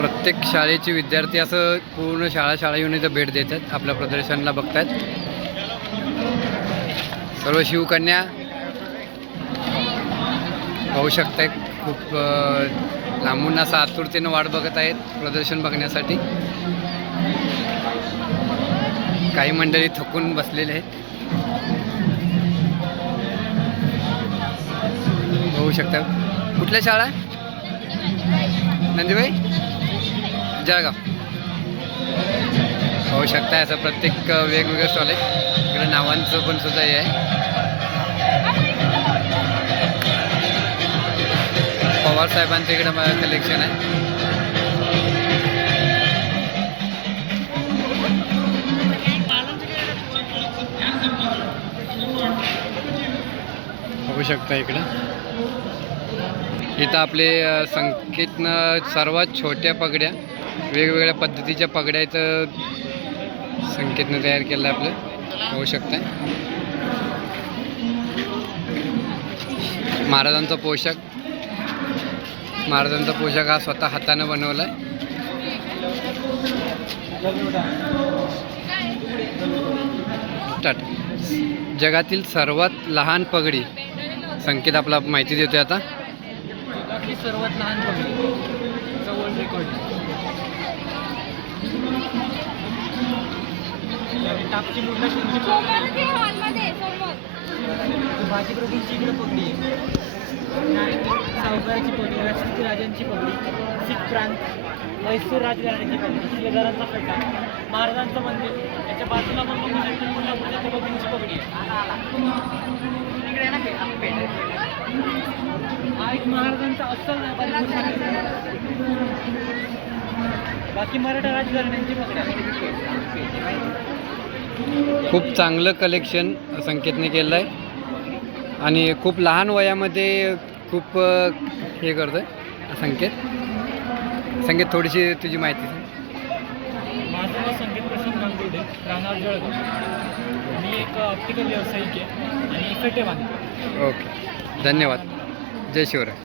प्रत्येक शाळेचे विद्यार्थी असं पूर्ण शाळा शाळा येऊन इथं भेट देतात आपल्या प्रदर्शनाला बघतात. सर्व शिवकन्या पाहू शकताय खूप लांबून असं आतुरतेनं वाट बघत आहेत प्रदर्शन बघण्यासाठी. काही मंडळी थकून बसलेले आहेत. बघू शकता. कुठल्या शाळा? नंदीबाई? जळगाव पाहू शकता असं प्रत्येक वेगवेगळं स्टॉल आहे. इकडे नावांचं पण सुद्धा हे आहे. पवार साहेबांचं इकडे कलेक्शन आहे. बघू शकता इकडं. इथं आपले अ, संकेतनं सर्वात छोट्या पगड्या. वेगवेगळ्या पद्धतीच्या पगड्या संकेतनं तयार केलं आहे आपलं. होऊ शकतं. महाराजांचा पोशाख. महाराजांचा पोशाख हा स्वतः हातानं बनवला आहे जगातील सर्वात लहान पगडी. संकेत आपला माहिती देतोय आता. सर्वात लहान पगडी. वर्ल्ड रेकॉर्ड टापची मुलं आहे हॉलमध्ये भाजी प्रभूंची इकडे पगडी सावकाराची पगडी राष्ट्रपती राजांची पगडी शीख प्रांत म्हैसूर राजघराण्याची पगडी शिलेदारांचा फेटा महाराजांचं मंदिर. त्याच्या बाजूला पण बघू शकतो कोल्हापूरच्या प्रभूंची पगडी आहे. इकडे ना. हा एक महाराजांचा अस्सल बाकी मराठा राजघराण्यांची पगडी आहे. खूप चांगलं कलेक्शन संकेतने केलं आहे आणि खूप लहान वयामध्ये खूप हे करतोय संकेत. संकेत थोडीशी तुझी माहिती माझं नाव संकेत प्रशांत गांगुर्डे राहणार जळगाव. मी एक ऑप्टिकल व्यावसायिक आहे आणि फेटे बांधतो ओके. धन्यवाद. जय शिवराय.